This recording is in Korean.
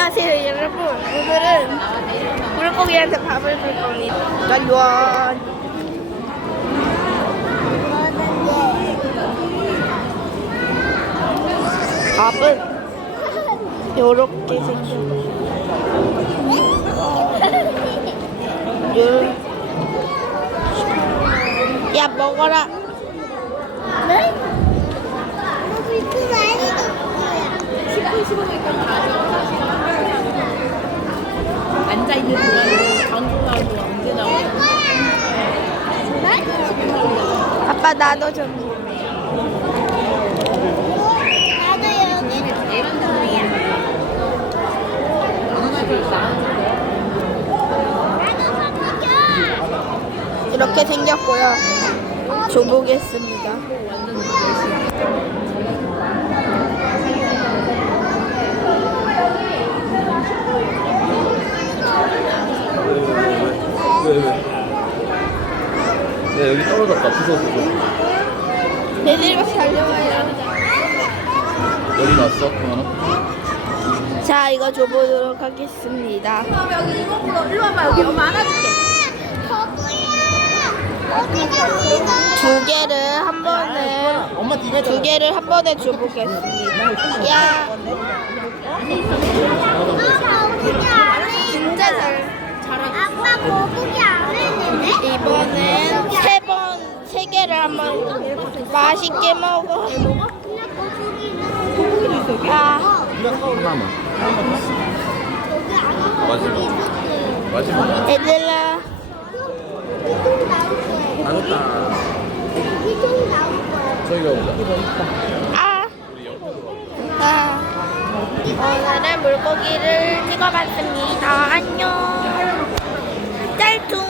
안녕하세요 여러분. 오늘은 물고기한테 밥을 줄 겁니다. 완전 밥은 요렇게 생겼어. 요- 야 먹어라. 네? 이거 많이 줬어요. 10분 15분이니까 다 앉아 있는 동안에 방송하고 언제 나오냐 아빠 나도 좀. 이렇게 생겼고요. 줘보겠습니다 네, 여기 떨어졌다. 부서졌어. 내일밖에 달려와요 여기 왔어, 그만. 자 이거 줘보도록 하겠습니다 여기 이모부로 일로 와봐 여기 엄마 안아줄게 거구야. 두 개를 한 번에 엄마 네가 두 개를 한 번에 줘보겠습니다 야 해? 진짜 잘 아빠 거북 번세 개를 한번 맛있게 먹어 아 하나만. 안 마지막. 마지막. 얘들아 나올 거예요. 저희가 오자. 아, 아 오늘은 물고기를 찍어봤습니다 안녕